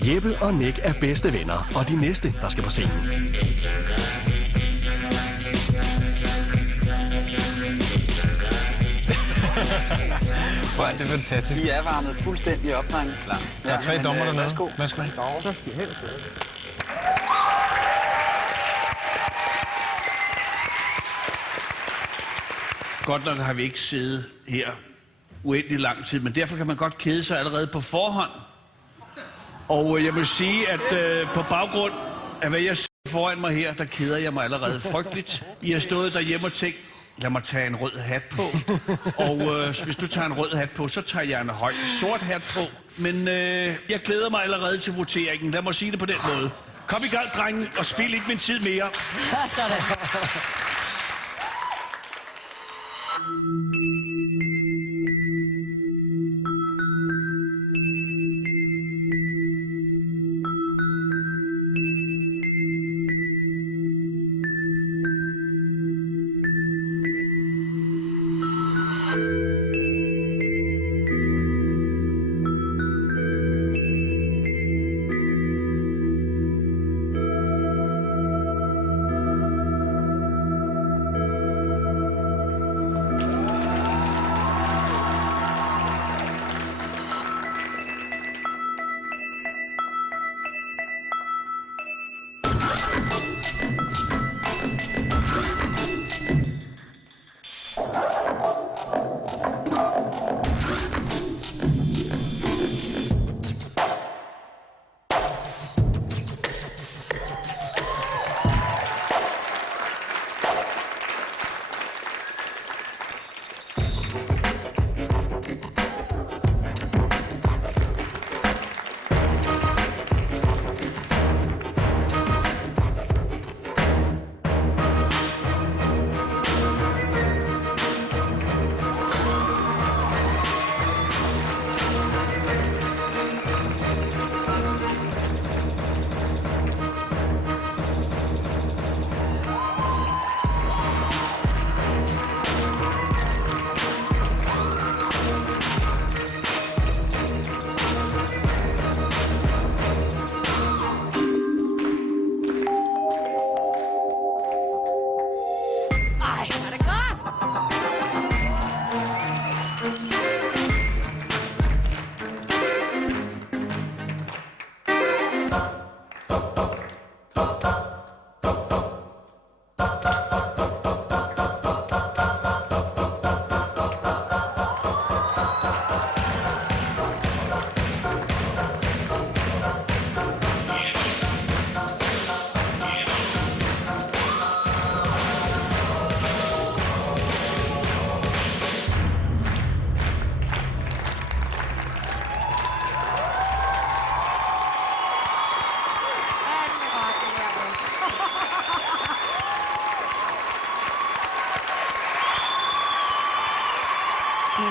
Jeppe og Nick er bedste venner, og de næste, der skal på scenen. Hvor er det fantastisk. I er varmet fuldstændig op, drenge. Klar. Der er 3 dommer dernede. Værsgo. Værsgo. Så skal I helst. Godt nok har vi ikke siddet her uendelig lang tid, men derfor kan man godt kede sig allerede på forhånd. Og jeg må sige, at på baggrund af hvad jeg ser foran mig her, der keder jeg mig allerede frygteligt. I har stået derhjemme og tænkt, lad mig tage en rød hat på. Og hvis du tager en rød hat på, så tager jeg en høj sort hat på. Men jeg glæder mig allerede til voteringen. Lad mig sige det på den måde. Kom i gang, drenge, og spil ikke min tid mere. Sådan.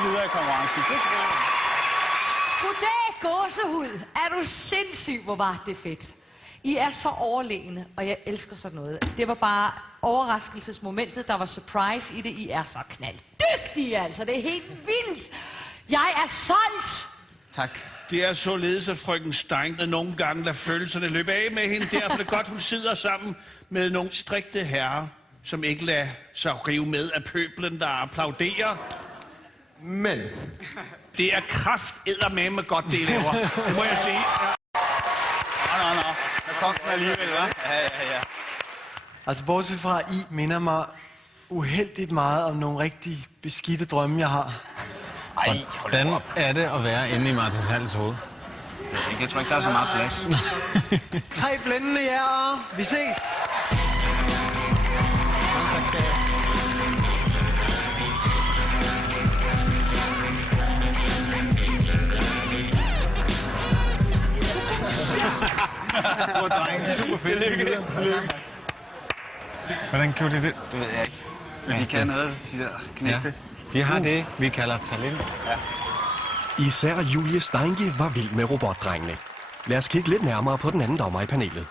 Videre i konkurrencen. Goddag, gåsehud. Er du sindssyg, hvor var det fedt. I er så overlegne, og jeg elsker sådan noget. Det var bare overraskelsesmomentet, der var surprise i det. I er så knalddygtige, altså. Det er helt vildt. Jeg er solgt. Tak. Det er således, at frøken Stein nogle gange lader følelserne løbe af med hende. Derfor er det godt, hun sidder sammen med nogle strikte herrer, som ikke lader sig rive med af pøblen, der applauderer. Men det er krafteddermame godt, det I laver. Det må jeg sige. Nå. Der kom den alligevel, hva'? Ja. altså bortset fra, I minder mig uheldigt meget om nogle rigtig beskidte drømme, jeg har. Ej, Hvordan er det at være inde i Martins Hals hoved? jeg tror ikke, der er så meget plads. 3 blændende jer. Vi ses. Mange tak skal I have. Hvor drenge, super fedt. Tillykke. Hvordan gjorde de det? Det ved jeg ikke. Men de kan noget, de der knægte. De har det, vi kalder talent. Især Julie Steinke var vild med robotdrengene. Lad os kigge lidt nærmere på den anden dommer i panelet.